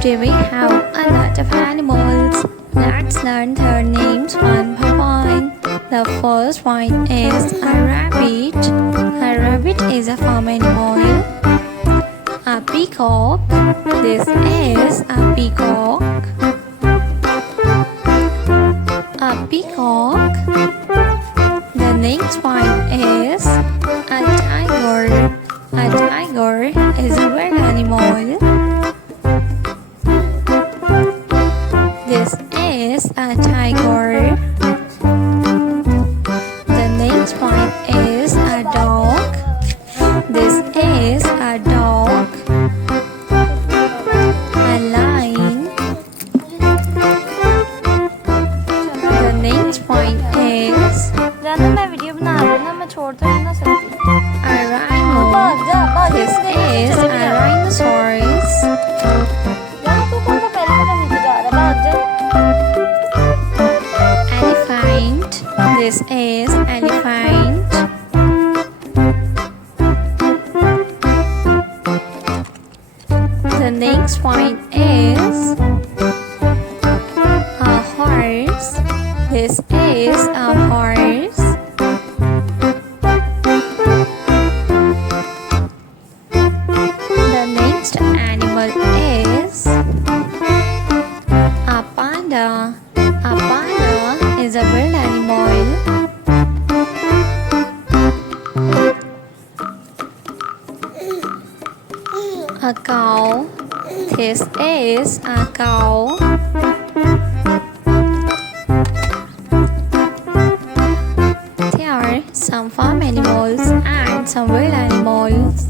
Today we have a lot of animals. Let's learn their names one by one. The first one is a rabbit. A rabbit is a farm animal. A peacock. This is a peacock. A peacock. The next one is a tiger. A tiger is a wild animal. This is a tiger. The next one is a dog. This is a dog. A lion. The next one is a rhino. This is a rhinoceros. Elephant. This is elephant. The next one is a horse. This is a horse. The next animal is a panda. A panda is a wild animal. A cow. This is a cow. There are some farm animals and some wild animals.